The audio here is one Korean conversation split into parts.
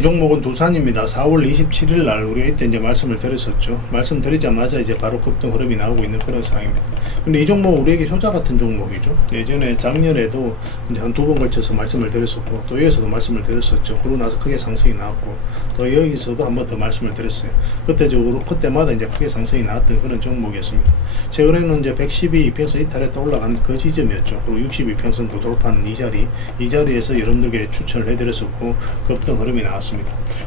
이 종목은 두산입니다. 4월 27일 날 우리가 이때 이제 말씀을 드렸었죠. 말씀드리자마자 이제 바로 급등 흐름이 나오고 있는 그런 상황입니다. 근데 이 종목 우리에게 효자 같은 종목이죠. 예전에 작년에도 한 두 번 걸쳐서 말씀을 드렸었고 또 여기서도 말씀을 드렸었죠. 그러고 나서 크게 상승이 나왔고 또 여기서도 한 번 더 말씀을 드렸어요. 그때적으로 그때마다 이제 크게 상승이 나왔던 그런 종목이었습니다. 최근에는 이제 112 이평선 이탈했다 올라간 그 지점이었죠. 그리고 60 이평선도 돌파하는 이 자리, 이 자리에서 여러분들께 추천을 해드렸었고 급등 흐름이 나왔습니다.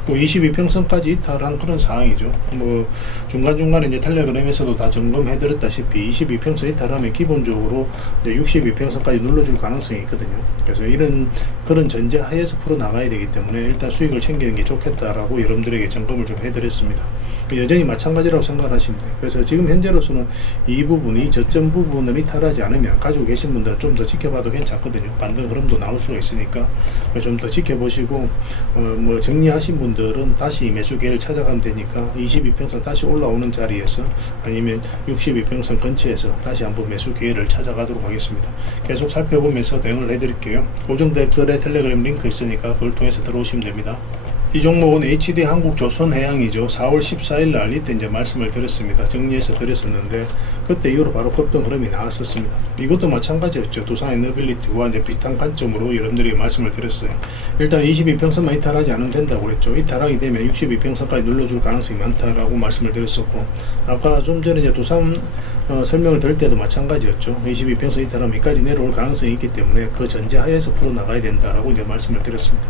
뭐 22평선까지 이탈한 그런 상황이죠. 뭐 중간중간에 이제 텔레그램에서도 다 점검해 드렸다시피 22평선 이탈하면 기본적으로 이제 62평선까지 눌러줄 가능성이 있거든요. 그래서 이런 그런 전제 하에서 풀어 나가야 되기 때문에 일단 수익을 챙기는 게 좋겠다라고 여러분들에게 점검을 좀 해드렸습니다. 여전히 마찬가지라고 생각하시면 돼요. 그래서 지금 현재로서는 이 부분, 이 저점 부분을 이탈하지 않으면 가지고 계신 분들은 좀 더 지켜봐도 괜찮거든요. 반등 흐름도 나올 수가 있으니까 좀 더 지켜보시고 어, 뭐 정리하신 분들은 다시 매수 기회를 찾아가면 되니까 22평선 다시 올라오는 자리에서 아니면 62평선 근처에서 다시 한번 매수 기회를 찾아가도록 하겠습니다. 계속 살펴보면서 대응을 해드릴게요. 고정 댓글에 텔레그램 링크 있으니까 그걸 통해서 들어오시면 됩니다. 이 종목은 HD 한국 조선해양이죠. 4월 14일 날 이때 이제 말씀을 드렸습니다. 정리해서 드렸었는데 그때 이후로 바로 급등 흐름이 나왔었습니다. 이것도 마찬가지였죠. 두산의 너빌리티와 이제 비슷한 관점으로 여러분들에게 말씀을 드렸어요. 일단 22평선만 이탈하지 않으면 된다고 그랬죠. 이탈하게 되면 62평선까지 눌러줄 가능성이 많다라고 말씀을 드렸었고 아까 좀 전에 이제 두산 어, 설명을 드릴 때도 마찬가지였죠. 22평선 이탈하면 여기까지 내려올 가능성이 있기 때문에 그 전제하에서 풀어나가야 된다라고 이제 말씀을 드렸습니다.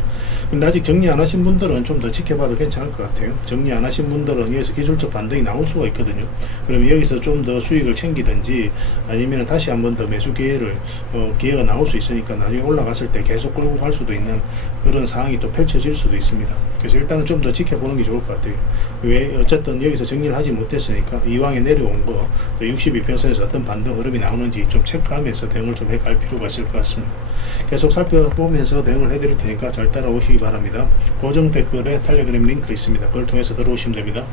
근데 아직 정리 안 하신 분들은 좀 더 지켜봐도 괜찮을 것 같아요. 정리 안 하신 분들은 여기서 기술적 반등이 나올 수가 있거든요. 그러면 여기서 좀 더 수익을 챙기든지 아니면 다시 한 번 더 매수 기회를 어, 기회가 나올 수 있으니까 나중에 올라갔을 때 계속 끌고 갈 수도 있는 그런 상황이 또 펼쳐질 수도 있습니다. 그래서 일단은 좀 더 지켜보는 게 좋을 것 같아요. 왜 어쨌든 여기서 정리를 하지 못했으니까 이왕에 내려온 거 62평선에서 어떤 반등 흐름이 나오는지 좀 체크하면서 대응을 좀 해갈 필요가 있을 것 같습니다. 계속 살펴보면서 대응을 해드릴 테니까 잘 따라오시기 바랍니다. 고정 댓글에 텔레그램 링크 있습니다. 그걸 통해서 들어오시면 됩니다.